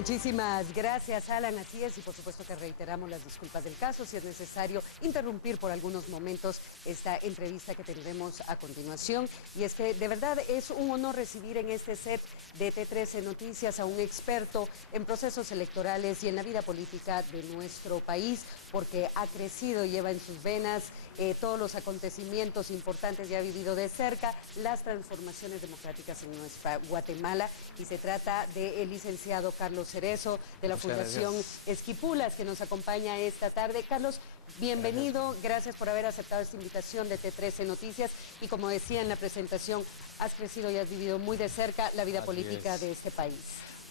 Muchísimas gracias, Alan. Así es, y por supuesto que reiteramos las disculpas del caso si es necesario interrumpir por algunos momentos esta entrevista que tendremos a continuación. Y es que de verdad es un honor recibir en este set de T13 Noticias a un experto en procesos electorales y en la vida política de nuestro país, porque ha crecido y lleva en sus venas todos los acontecimientos importantes y ha vivido de cerca las transformaciones democráticas en nuestra Guatemala. Y se trata del licenciado Carlos Cerezo, de la Fundación Esquipulas, que nos acompaña esta tarde. Carlos, bienvenido, gracias por haber aceptado esta invitación de T13 Noticias. Y como decía en la presentación, has crecido y has vivido muy de cerca la vida política de este país.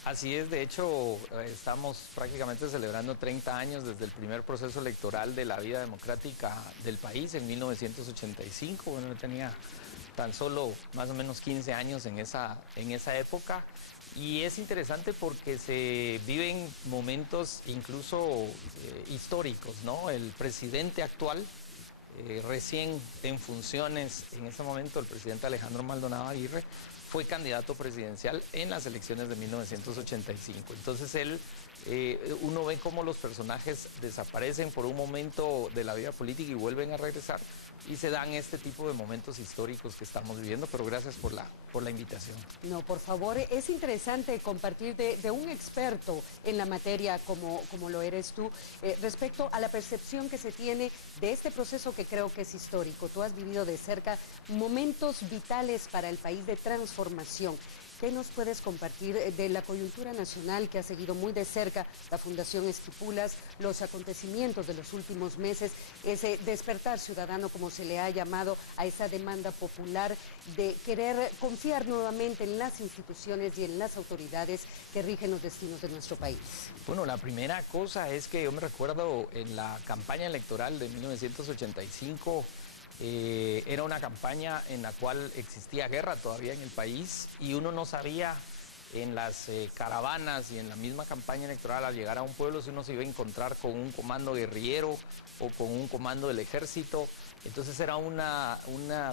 Así es, de hecho, estamos prácticamente celebrando 30 años desde el primer proceso electoral de la vida democrática del país en 1985. Bueno, yo tenía tan solo más o menos 15 años en esa época. Y es interesante porque se viven momentos incluso históricos, ¿no? El presidente actual, recién en funciones en ese momento, el presidente Alejandro Maldonado Aguirre, fue candidato presidencial en las elecciones de 1985. Entonces uno ve cómo los personajes desaparecen por un momento de la vida política y vuelven a regresar, y se dan este tipo de momentos históricos que estamos viviendo, pero gracias por la invitación. No, por favor, es interesante compartir de un experto en la materia como lo eres tú, respecto a la percepción que se tiene de este proceso que creo que es histórico. Tú has vivido de cerca momentos vitales para el país de transformación. ¿Qué nos puedes compartir de la coyuntura nacional que ha seguido muy de cerca la Fundación Esquipulas, los acontecimientos de los últimos meses, ese despertar ciudadano, como se le ha llamado, a esa demanda popular de querer confiar nuevamente en las instituciones y en las autoridades que rigen los destinos de nuestro país? Bueno, la primera cosa es que yo me recuerdo en la campaña electoral de 1985, era una campaña en la cual existía guerra todavía en el país, y uno no sabía en las caravanas y en la misma campaña electoral, al llegar a un pueblo, si uno se iba a encontrar con un comando guerrillero o con un comando del ejército. Entonces era una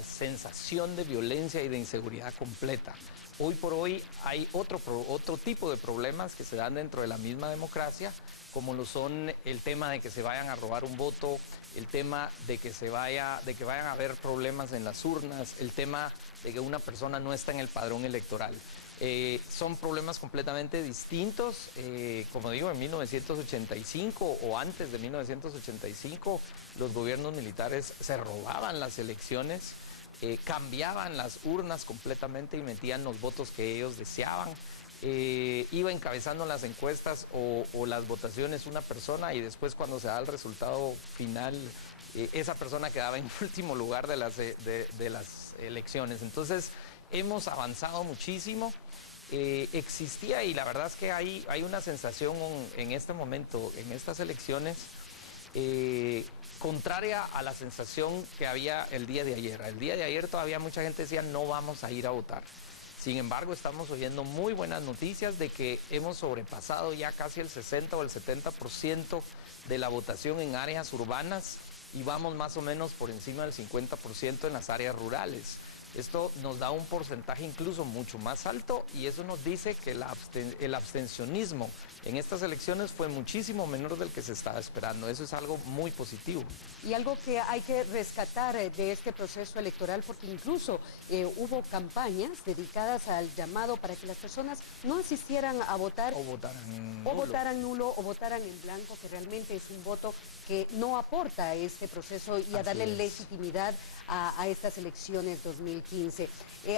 sensación de violencia y de inseguridad completa. Hoy por hoy hay otro tipo de problemas que se dan dentro de la misma democracia, como lo son el tema de que se vayan a robar un voto, el tema de que vayan a haber problemas en las urnas, el tema de que una persona no está en el padrón electoral. Son problemas completamente distintos. Como digo, en 1985 o antes de 1985, los gobiernos militares se robaban las elecciones, cambiaban las urnas completamente y metían los votos que ellos deseaban. Iba encabezando las encuestas o las votaciones una persona, y después, cuando se da el resultado final, esa persona quedaba en último lugar de las elecciones. Entonces hemos avanzado muchísimo. Existía, y la verdad es que hay una sensación en este momento, en estas elecciones, contraria a la sensación que había el día de ayer. El día de ayer todavía mucha gente decía no vamos a ir a votar. Sin embargo, estamos oyendo muy buenas noticias de que hemos sobrepasado ya casi el 60 o el 70% de la votación en áreas urbanas, y vamos más o menos por encima del 50% en las áreas rurales. Esto nos da un porcentaje incluso mucho más alto, y eso nos dice que el abstencionismo en estas elecciones fue muchísimo menor del que se estaba esperando. Eso es algo muy positivo. Y algo que hay que rescatar de este proceso electoral, porque incluso hubo campañas dedicadas al llamado para que las personas no asistieran a votar o votaran nulo o votaran en blanco, que realmente es un voto que no aporta a este proceso y a darle legitimidad a estas elecciones 2015.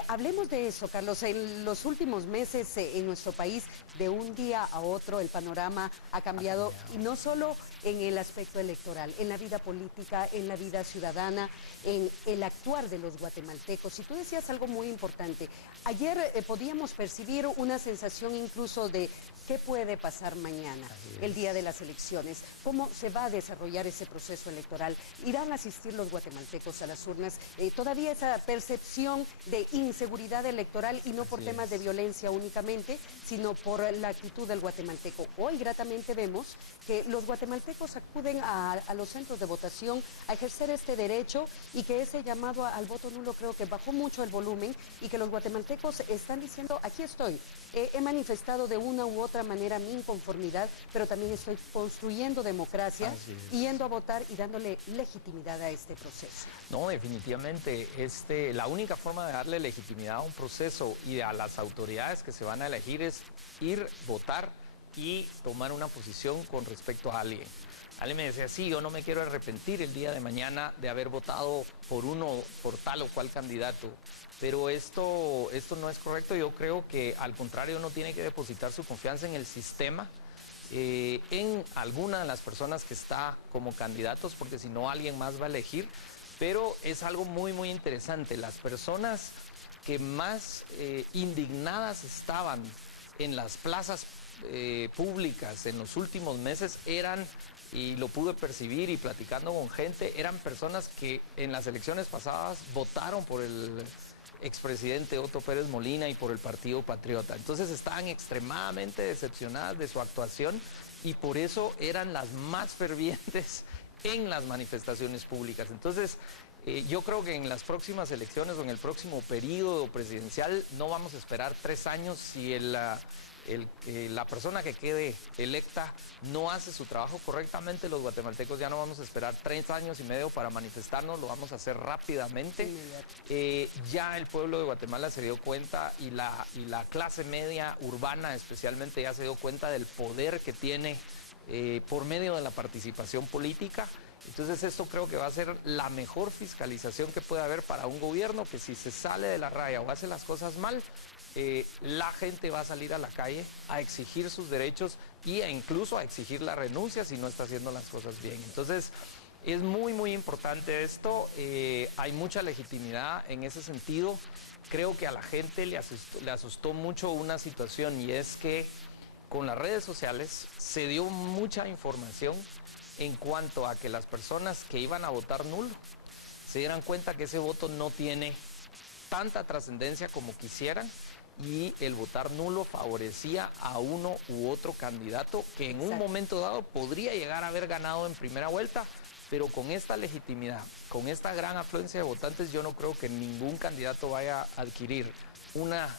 Hablemos de eso, Carlos. En los últimos meses en nuestro país, de un día a otro, el panorama ha cambiado, y no solo en el aspecto electoral, en la vida política, en la vida ciudadana, en el actuar de los guatemaltecos. Y tú decías algo muy importante. Ayer podíamos percibir una sensación incluso de qué puede pasar mañana, el día de las elecciones, cómo se va a desarrollar ese proceso electoral. ¿Irán a asistir los guatemaltecos a las urnas? Todavía esa percepción percepción de inseguridad electoral y no por temas de violencia únicamente, sino por la actitud del guatemalteco. Hoy gratamente vemos que los guatemaltecos acuden a los centros de votación a ejercer este derecho y que ese llamado al voto nulo creo que bajó mucho el volumen y que los guatemaltecos están diciendo, aquí estoy, he manifestado de una u otra manera mi inconformidad, pero también estoy construyendo democracia, yendo a votar y dándole legitimidad a este proceso. No, definitivamente, la única forma de darle legitimidad a un proceso y a las autoridades que se van a elegir es ir, votar y tomar una posición con respecto a alguien. Alguien me decía, sí, yo no me quiero arrepentir el día de mañana de haber votado por tal o cual candidato, pero esto no es correcto. Yo creo que al contrario uno tiene que depositar su confianza en el sistema, en alguna de las personas que está como candidatos, porque si no alguien más va a elegir. Pero es algo muy, muy interesante. Las personas que más indignadas estaban en las plazas públicas en los últimos meses eran, y lo pude percibir y platicando con gente, eran personas que en las elecciones pasadas votaron por el expresidente Otto Pérez Molina y por el Partido Patriota. Entonces estaban extremadamente decepcionadas de su actuación y por eso eran las más fervientes en las manifestaciones públicas. Entonces, yo creo que en las próximas elecciones o en el próximo periodo presidencial no vamos a esperar 3 años si la persona que quede electa no hace su trabajo correctamente. Los guatemaltecos ya no vamos a esperar 3 años y medio para manifestarnos, lo vamos a hacer rápidamente. Ya el pueblo de Guatemala se dio cuenta y la clase media urbana especialmente ya se dio cuenta del poder que tiene por medio de la participación política. Entonces esto creo que va a ser la mejor fiscalización que puede haber para un gobierno, que si se sale de la raya o hace las cosas mal, la gente va a salir a la calle a exigir sus derechos e incluso a exigir la renuncia si no está haciendo las cosas bien. Entonces es muy, muy importante esto. Hay mucha legitimidad en ese sentido. Creo que a la gente le asustó mucho una situación, y es que con las redes sociales se dio mucha información en cuanto a que las personas que iban a votar nulo se dieran cuenta que ese voto no tiene tanta trascendencia como quisieran, y el votar nulo favorecía a uno u otro candidato que en un momento dado podría llegar a haber ganado en primera vuelta, pero con esta legitimidad, con esta gran afluencia de votantes, yo no creo que ningún candidato vaya a adquirir una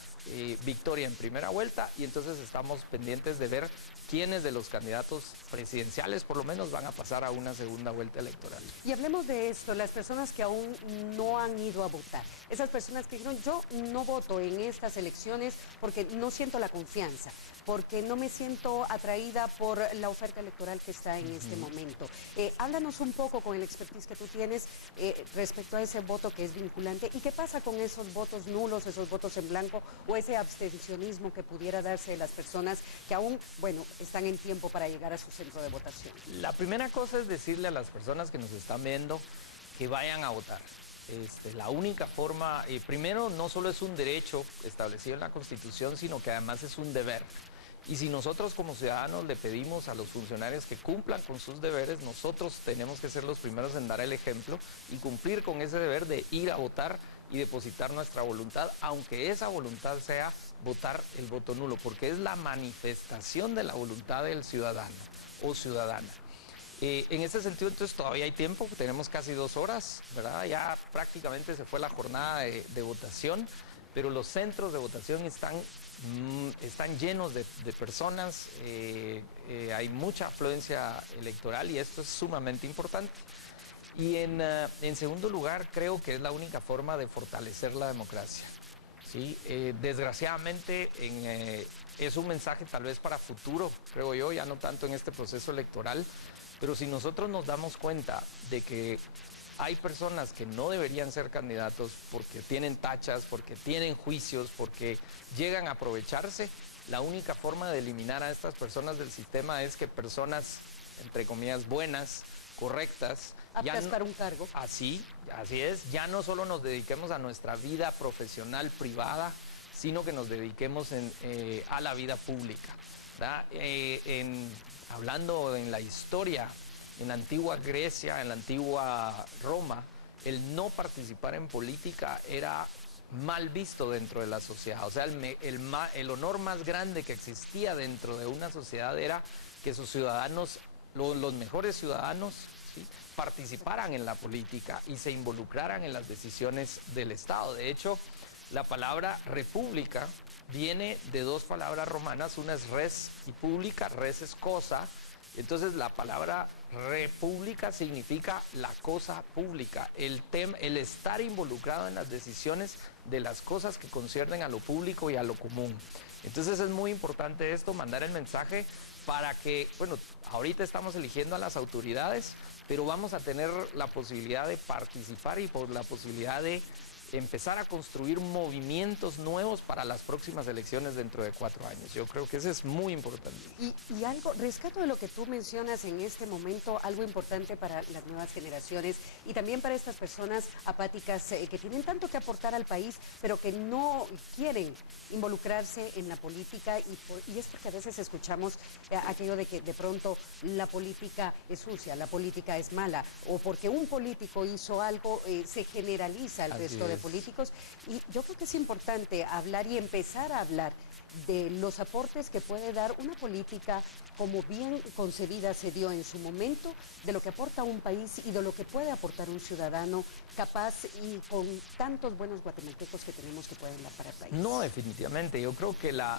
victoria en primera vuelta, y entonces estamos pendientes de ver quiénes de los candidatos presidenciales por lo menos van a pasar a una segunda vuelta electoral. Y hablemos de esto, las personas que aún no han ido a votar, esas personas que dijeron yo no voto en estas elecciones porque no siento la confianza, porque no me siento atraída por la oferta electoral que está en este momento. Háblanos un poco con el expertise que tú tienes respecto a ese voto que es vinculante, y qué pasa con esos votos nulos, esos votos en blanco o ese abstencionismo que pudiera darse de las personas que aún, bueno, están en tiempo para llegar a su centro de votación. La primera cosa es decirle a las personas que nos están viendo que vayan a votar. La única forma, primero, no solo es un derecho establecido en la Constitución, sino que además es un deber. Y si nosotros como ciudadanos le pedimos a los funcionarios que cumplan con sus deberes, nosotros tenemos que ser los primeros en dar el ejemplo y cumplir con ese deber de ir a votar y depositar nuestra voluntad, aunque esa voluntad sea votar el voto nulo, porque es la manifestación de la voluntad del ciudadano o ciudadana. En este sentido, entonces, todavía hay tiempo, tenemos casi 2 horas, ¿verdad? Ya prácticamente se fue la jornada de votación, pero los centros de votación están llenos de personas, hay mucha afluencia electoral y esto es sumamente importante. Y en segundo lugar, creo que es la única forma de fortalecer la democracia, ¿sí? Desgraciadamente es un mensaje tal vez para futuro, creo yo, ya no tanto en este proceso electoral, pero si nosotros nos damos cuenta de que hay personas que no deberían ser candidatos porque tienen tachas, porque tienen juicios, porque llegan a aprovecharse, la única forma de eliminar a estas personas del sistema es que personas, entre comillas, buenas, correctas, aptas para un cargo. Así es, ya no solo nos dediquemos a nuestra vida profesional privada, sino que nos dediquemos a la vida pública, ¿verdad? Hablando en la historia, en la antigua Grecia, en la antigua Roma, el no participar en política era mal visto dentro de la sociedad. O sea, el honor más grande que existía dentro de una sociedad era que sus ciudadanos, los mejores ciudadanos, ¿sí?, participaran en la política y se involucraran en las decisiones del Estado. De hecho, la palabra república viene de dos palabras romanas, una es res y pública, res es cosa. Entonces la palabra república significa la cosa pública, el estar involucrado en las decisiones de las cosas que conciernen a lo público y a lo común. Entonces es muy importante esto, mandar el mensaje para que, bueno, ahorita estamos eligiendo a las autoridades, pero vamos a tener la posibilidad de participar y por la posibilidad de empezar a construir movimientos nuevos para las próximas elecciones dentro de 4 años. Yo creo que eso es muy importante. Y algo, rescato de lo que tú mencionas en este momento, algo importante para las nuevas generaciones y también para estas personas apáticas que tienen tanto que aportar al país, pero que no quieren involucrarse en la política y es porque a veces escuchamos aquello de que de pronto la política es sucia, la política es mala, o porque un político hizo algo, se generaliza al resto de políticos. Y yo creo que es importante hablar y empezar a hablar de los aportes que puede dar una política como bien concebida se dio en su momento, de lo que aporta un país y de lo que puede aportar un ciudadano capaz y con tantos buenos guatemaltecos que tenemos que pueden dar para el país. No, definitivamente. Yo creo que la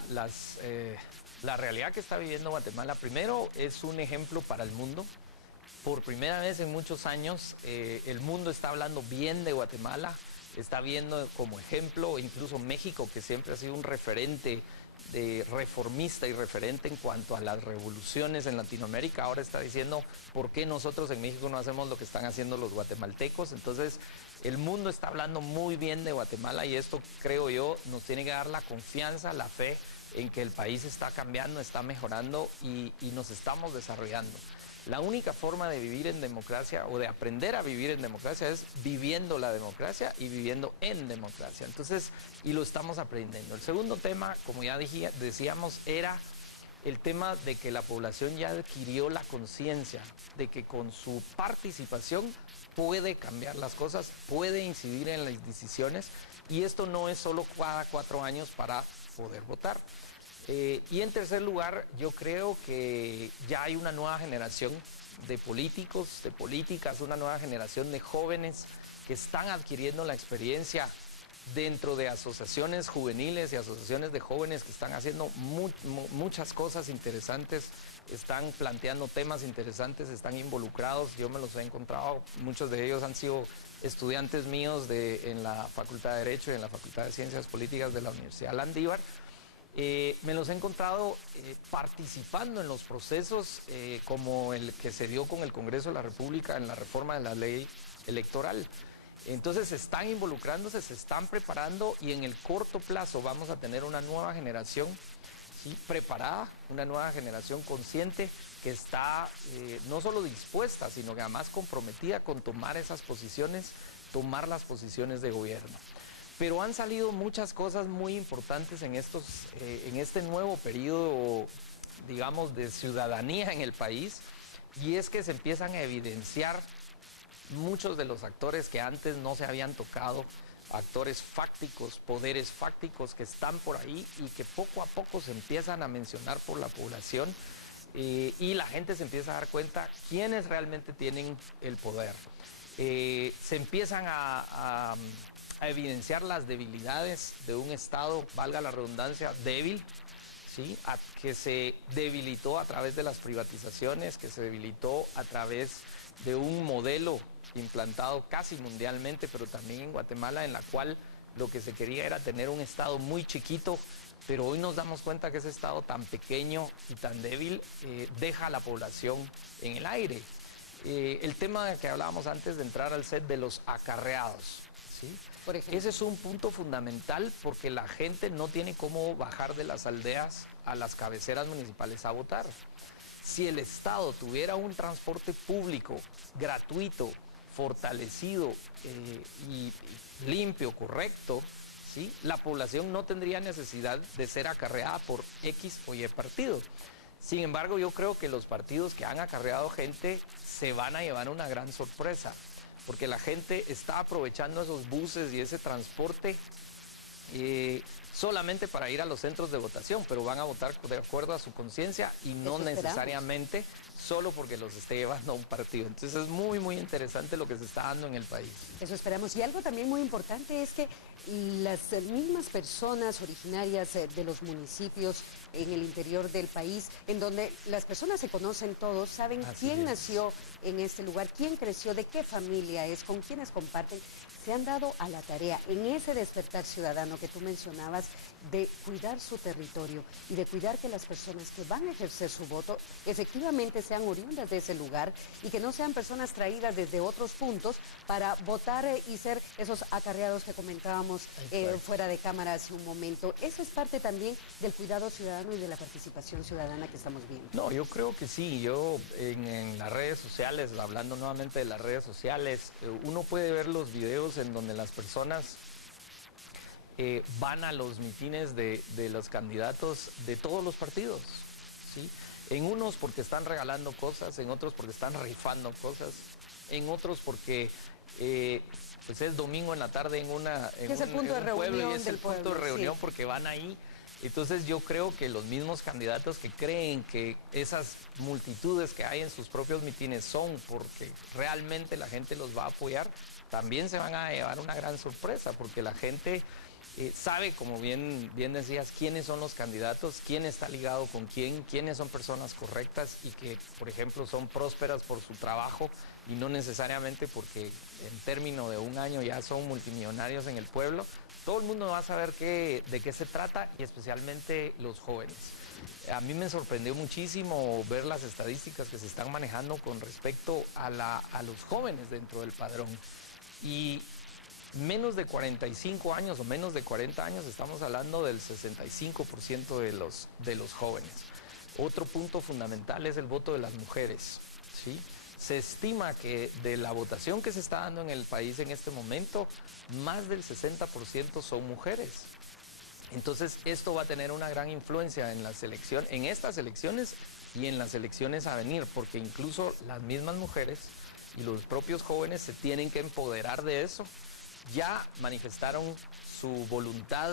realidad que está viviendo Guatemala, primero, es un ejemplo para el mundo. Por primera vez en muchos años, el mundo está hablando bien de Guatemala, está viendo como ejemplo, incluso México, que siempre ha sido un referente reformista y referente en cuanto a las revoluciones en Latinoamérica, ahora está diciendo por qué nosotros en México no hacemos lo que están haciendo los guatemaltecos. Entonces el mundo está hablando muy bien de Guatemala y esto, creo yo, nos tiene que dar la confianza, la fe en que el país está cambiando, está mejorando y nos estamos desarrollando. La única forma de vivir en democracia o de aprender a vivir en democracia es viviendo la democracia y viviendo en democracia. Entonces, y lo estamos aprendiendo. El segundo tema, como ya decíamos, era el tema de que la población ya adquirió la conciencia de que con su participación puede cambiar las cosas, puede incidir en las decisiones y esto no es solo cada 4 años para poder votar. Y en tercer lugar, yo creo que ya hay una nueva generación de políticos, de políticas, una nueva generación de jóvenes que están adquiriendo la experiencia dentro de asociaciones juveniles y asociaciones de jóvenes que están haciendo muchas cosas interesantes, están planteando temas interesantes, están involucrados. Yo me los he encontrado, muchos de ellos han sido estudiantes míos en la Facultad de Derecho y en la Facultad de Ciencias Políticas de la Universidad Landívar. Me los he encontrado participando en los procesos como el que se dio con el Congreso de la República en la reforma de la ley electoral. Entonces se están involucrándose, se están preparando y en el corto plazo vamos a tener una nueva generación, ¿sí?, preparada, una nueva generación consciente que está no solo dispuesta, sino que además comprometida con tomar esas posiciones, tomar las posiciones de gobierno. Pero han salido muchas cosas muy importantes en este nuevo periodo, digamos, de ciudadanía en el país, y es que se empiezan a evidenciar muchos de los actores que antes no se habían tocado, actores fácticos, poderes fácticos que están por ahí y que poco a poco se empiezan a mencionar por la población y la gente se empieza a dar cuenta quiénes realmente tienen el poder. Se empiezan a evidenciar las debilidades de un Estado, valga la redundancia, débil, ¿sí?, que se debilitó a través de las privatizaciones, que se debilitó a través de un modelo implantado casi mundialmente, pero también en Guatemala, en la cual lo que se quería era tener un Estado muy chiquito, pero hoy nos damos cuenta que ese Estado tan pequeño y tan débil deja a la población en el aire. El tema que hablábamos antes de entrar al set de los acarreados, ¿sí? Por ejemplo, ese es un punto fundamental porque la gente no tiene cómo bajar de las aldeas a las cabeceras municipales a votar. Si el Estado tuviera un transporte público gratuito, fortalecido y limpio, correcto, ¿sí?, la población no tendría necesidad de ser acarreada por X o Y partido. Sin embargo, yo creo que los partidos que han acarreado gente se van a llevar una gran sorpresa, porque la gente está aprovechando esos buses y ese transporte solamente para ir a los centros de votación, pero van a votar de acuerdo a su conciencia y no necesariamente solo porque los esté llevando a un partido. Entonces es muy, muy interesante lo que se está dando en el país. Eso esperamos. Y algo también muy importante es que las mismas personas originarias de los municipios en el interior del país, en donde las personas se conocen todos, saben quién nació en este lugar, quién creció, de qué familia es, con quiénes comparten, se han dado a la tarea en ese despertar ciudadano que tú mencionabas de cuidar su territorio y de cuidar que las personas que van a ejercer su voto efectivamente sean oriundas de ese lugar y que no sean personas traídas desde otros puntos para votar y ser esos acarreados que comentábamos fuera de cámara hace un momento. Esa es parte también del cuidado ciudadano y de la participación ciudadana que estamos viendo. No, yo creo que sí. Yo en las redes sociales, hablando nuevamente de las redes sociales, uno puede ver los videos en donde las personas van a los mitines de los candidatos de todos los partidos, ¿sí? En unos porque están regalando cosas, en otros porque están rifando cosas, en otros porque pues es domingo en la tarde en un pueblo y es el punto de reunión porque van ahí. Entonces yo creo que los mismos candidatos que creen que esas multitudes que hay en sus propios mitines son porque realmente la gente los va a apoyar, también se van a llevar una gran sorpresa porque la gente sabe, como bien decías, quiénes son los candidatos, quién está ligado con quién, quiénes son personas correctas y que, por ejemplo, son prósperas por su trabajo y no necesariamente porque en términos de un año ya son multimillonarios en el pueblo. Todo el mundo va a saber de qué se trata y especialmente los jóvenes. A mí me sorprendió muchísimo ver las estadísticas que se están manejando con respecto a los jóvenes dentro del padrón. Y menos de 45 años o menos de 40 años, estamos hablando del 65% de los jóvenes. Otro punto fundamental es el voto de las mujeres, ¿sí? Se estima que de la votación que se está dando en el país en este momento, más del 60% son mujeres. Entonces, esto va a tener una gran influencia en en estas elecciones y en las elecciones a venir, porque incluso las mismas mujeres y los propios jóvenes se tienen que empoderar de eso. Ya manifestaron su voluntad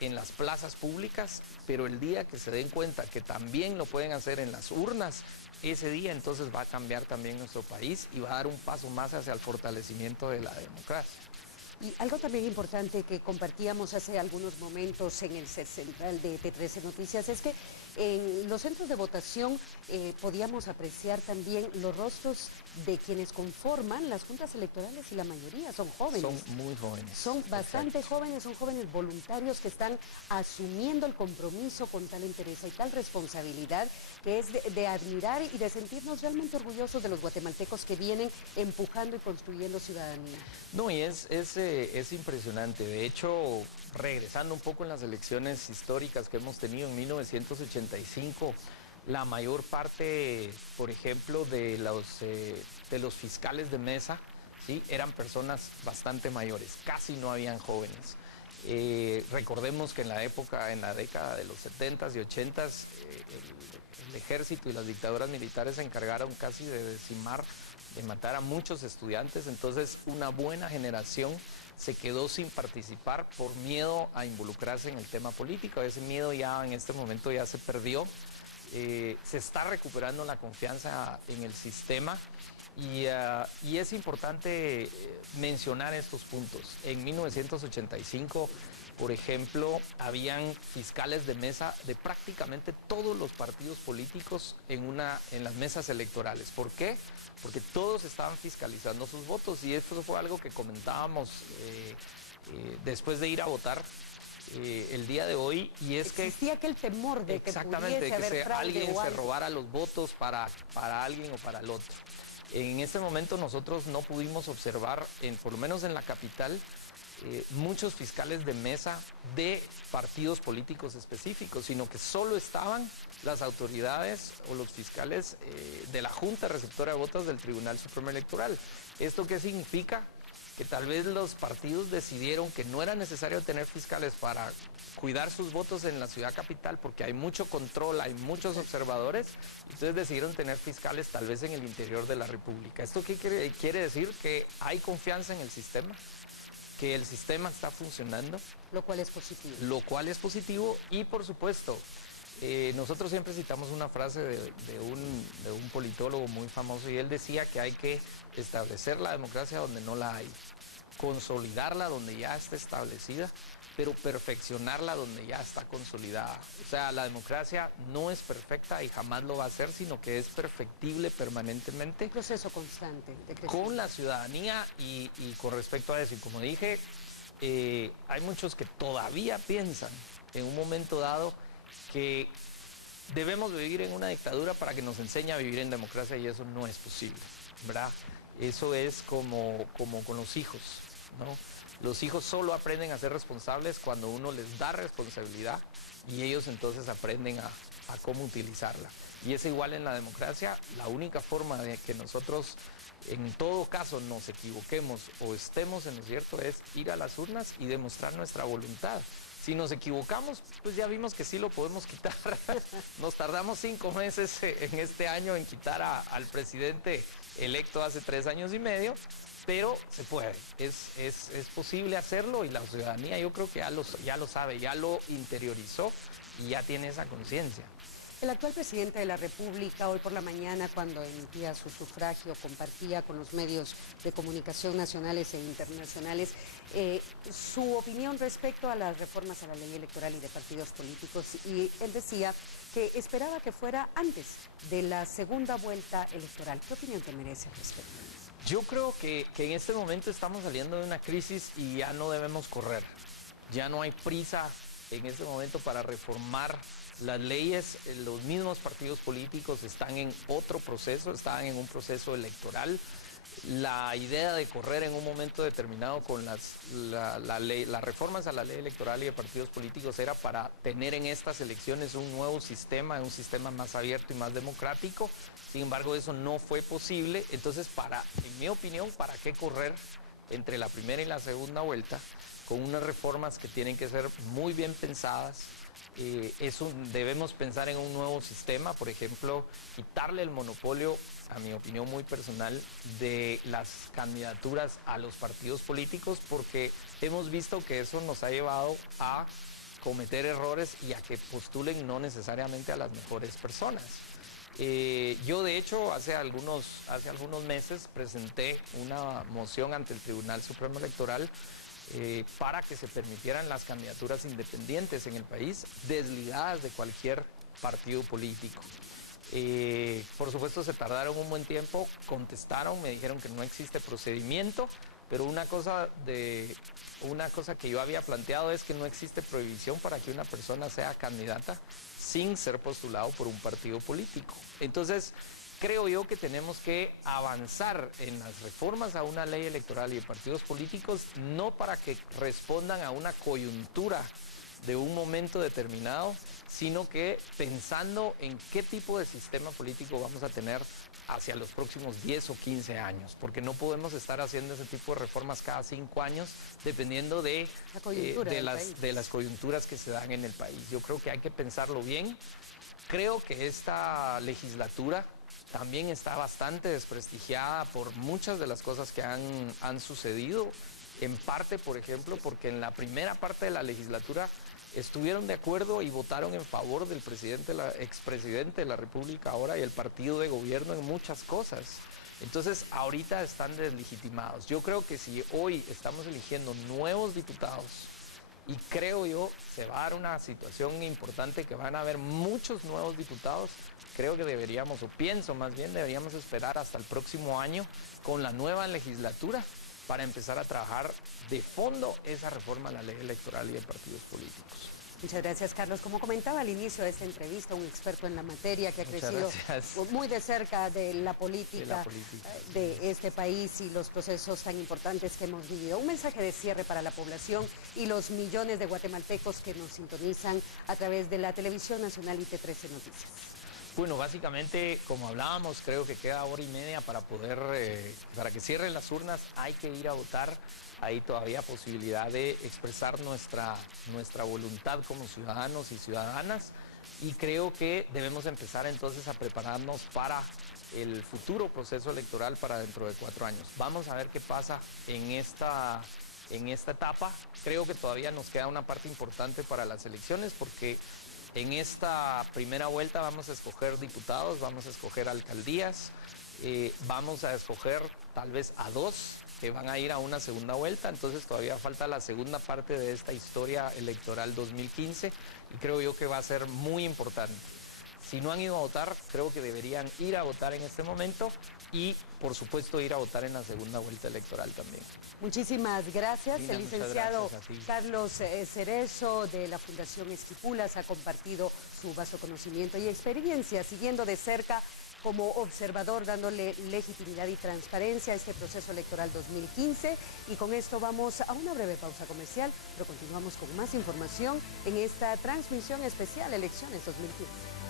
en las plazas públicas, pero el día que se den cuenta que también lo pueden hacer en las urnas, ese día entonces va a cambiar también nuestro país y va a dar un paso más hacia el fortalecimiento de la democracia. Y algo también importante que compartíamos hace algunos momentos en el set central de T13 Noticias es que en los centros de votación podíamos apreciar también los rostros de quienes conforman las juntas electorales y la mayoría son jóvenes. Son muy jóvenes. Son bastante jóvenes, son jóvenes voluntarios que están asumiendo el compromiso con tal entereza y tal responsabilidad que es de admirar y de sentirnos realmente orgullosos de los guatemaltecos que vienen empujando y construyendo ciudadanía. No, y es impresionante. De hecho, regresando un poco en las elecciones históricas que hemos tenido en 1985, la mayor parte, por ejemplo, de los fiscales de mesa, ¿sí?, eran personas bastante mayores, casi no habían jóvenes. Recordemos que en la década de los 70s y 80s, el ejército y las dictaduras militares se encargaron casi de matar a muchos estudiantes, entonces una buena generación se quedó sin participar por miedo a involucrarse en el tema político. Ese miedo ya en este momento ya se perdió. Se está recuperando la confianza en el sistema y es importante mencionar estos puntos. En 1985, por ejemplo, habían fiscales de mesa de prácticamente todos los partidos políticos en las mesas electorales. ¿Por qué? Porque todos estaban fiscalizando sus votos y esto fue algo que comentábamos después de ir a votar. El día de hoy, y es que existía aquel temor de que pudiese haber fraude alguien se robara los votos para alguien o para el otro. En este momento nosotros no pudimos observar, por lo menos en la capital, muchos fiscales de mesa de partidos políticos específicos, sino que solo estaban las autoridades o los fiscales de la Junta Receptora de Votos del Tribunal Supremo Electoral. ¿Esto qué significa? Que tal vez los partidos decidieron que no era necesario tener fiscales para cuidar sus votos en la ciudad capital porque hay mucho control, hay muchos observadores, entonces decidieron tener fiscales tal vez en el interior de la República. ¿Esto qué quiere decir? Que hay confianza en el sistema. que el sistema está funcionando. Lo cual es positivo. Lo cual es positivo y, por supuesto, nosotros siempre citamos una frase de un politólogo muy famoso y él decía que hay que establecer la democracia donde no la hay, consolidarla donde ya está establecida, pero perfeccionarla donde ya está consolidada. O sea, la democracia no es perfecta y jamás lo va a ser, sino que es perfectible permanentemente. Un proceso constante de crecimiento. Con la ciudadanía y con respecto a eso. Y como dije, hay muchos que todavía piensan en un momento dado que debemos vivir en una dictadura para que nos enseñe a vivir en democracia y eso no es posible, ¿verdad? Eso es como con los hijos, ¿no? Los hijos solo aprenden a ser responsables cuando uno les da responsabilidad y ellos entonces aprenden a cómo utilizarla. Y es igual en la democracia, la única forma de que nosotros en todo caso nos equivoquemos o estemos en lo cierto es ir a las urnas y demostrar nuestra voluntad. Si nos equivocamos, pues ya vimos que sí lo podemos quitar. Nos tardamos 5 meses en este año en quitar al presidente electo hace 3 años y medio, pero se puede, es posible hacerlo y la ciudadanía yo creo que ya lo sabe, ya lo interiorizó y ya tiene esa conciencia. El actual presidente de la República, hoy por la mañana, cuando emitía su sufragio, compartía con los medios de comunicación nacionales e internacionales su opinión respecto a las reformas a la ley electoral y de partidos políticos. Y él decía que esperaba que fuera antes de la segunda vuelta electoral. ¿Qué opinión te merece al respecto? Yo creo que en este momento estamos saliendo de una crisis y ya no debemos correr. Ya no hay prisa en este momento para reformar las leyes. Los mismos partidos políticos están en otro proceso, están en un proceso electoral. La idea de correr en un momento determinado con las reformas a la ley electoral y de partidos políticos era para tener en estas elecciones un nuevo sistema, un sistema más abierto y más democrático. Sin embargo, eso no fue posible. Entonces, en mi opinión, ¿para qué correr entre la primera y la segunda vuelta con unas reformas que tienen que ser muy bien pensadas? Debemos pensar en un nuevo sistema, por ejemplo, quitarle el monopolio, a mi opinión muy personal, de las candidaturas a los partidos políticos, porque hemos visto que eso nos ha llevado a cometer errores y a que postulen no necesariamente a las mejores personas. Yo, de hecho, hace algunos meses presenté una moción ante el Tribunal Supremo Electoral para que se permitieran las candidaturas independientes en el país, desligadas de cualquier partido político. Por supuesto, se tardaron un buen tiempo, contestaron, me dijeron que no existe procedimiento, pero una cosa que yo había planteado es que no existe prohibición para que una persona sea candidata sin ser postulado por un partido político. Entonces, creo yo que tenemos que avanzar en las reformas a una ley electoral y de partidos políticos, no para que respondan a una coyuntura de un momento determinado, sino que pensando en qué tipo de sistema político vamos a tener hacia los próximos 10 o 15 años, porque no podemos estar haciendo ese tipo de reformas cada 5 años dependiendo de las coyunturas que se dan en el país. Yo creo que hay que pensarlo bien. Creo que esta legislatura también está bastante desprestigiada por muchas de las cosas que han sucedido. En parte, por ejemplo, porque en la primera parte de la legislatura estuvieron de acuerdo y votaron en favor del expresidente de la República ahora y el partido de gobierno en muchas cosas. Entonces, ahorita están deslegitimados. Yo creo que si hoy estamos eligiendo nuevos diputados, y creo yo, se va a dar una situación importante que van a haber muchos nuevos diputados, creo que deberíamos, o pienso más bien, deberíamos esperar hasta el próximo año con la nueva legislatura para empezar a trabajar de fondo esa reforma a la ley electoral y de partidos políticos. Muchas gracias, Carlos. Como comentaba al inicio de esta entrevista, un experto en la materia que ha crecido muy de cerca de la política de este país y los procesos tan importantes que hemos vivido. Un mensaje de cierre para la población y los millones de guatemaltecos que nos sintonizan a través de la Televisión Nacional y T13 Noticias. Bueno, básicamente, como hablábamos, creo que queda hora y media para para que cierren las urnas. Hay que ir a votar. Hay todavía posibilidad de expresar nuestra voluntad como ciudadanos y ciudadanas. Y creo que debemos empezar entonces a prepararnos para el futuro proceso electoral para dentro de 4 años. Vamos a ver qué pasa en esta en esta etapa. Creo que todavía nos queda una parte importante para las elecciones porque en esta primera vuelta vamos a escoger diputados, vamos a escoger alcaldías, vamos a escoger tal vez a 2 que van a ir a una segunda vuelta, entonces todavía falta la segunda parte de esta historia electoral 2015 y creo yo que va a ser muy importante. Si no han ido a votar, creo que deberían ir a votar en este momento y, por supuesto, ir a votar en la segunda vuelta electoral también. Muchísimas gracias. Lina, el licenciado gracias Carlos Cerezo de la Fundación Esquipulas ha compartido su vasto conocimiento y experiencia, siguiendo de cerca como observador, dándole legitimidad y transparencia a este proceso electoral 2015. Y con esto vamos a una breve pausa comercial, pero continuamos con más información en esta transmisión especial Elecciones 2015.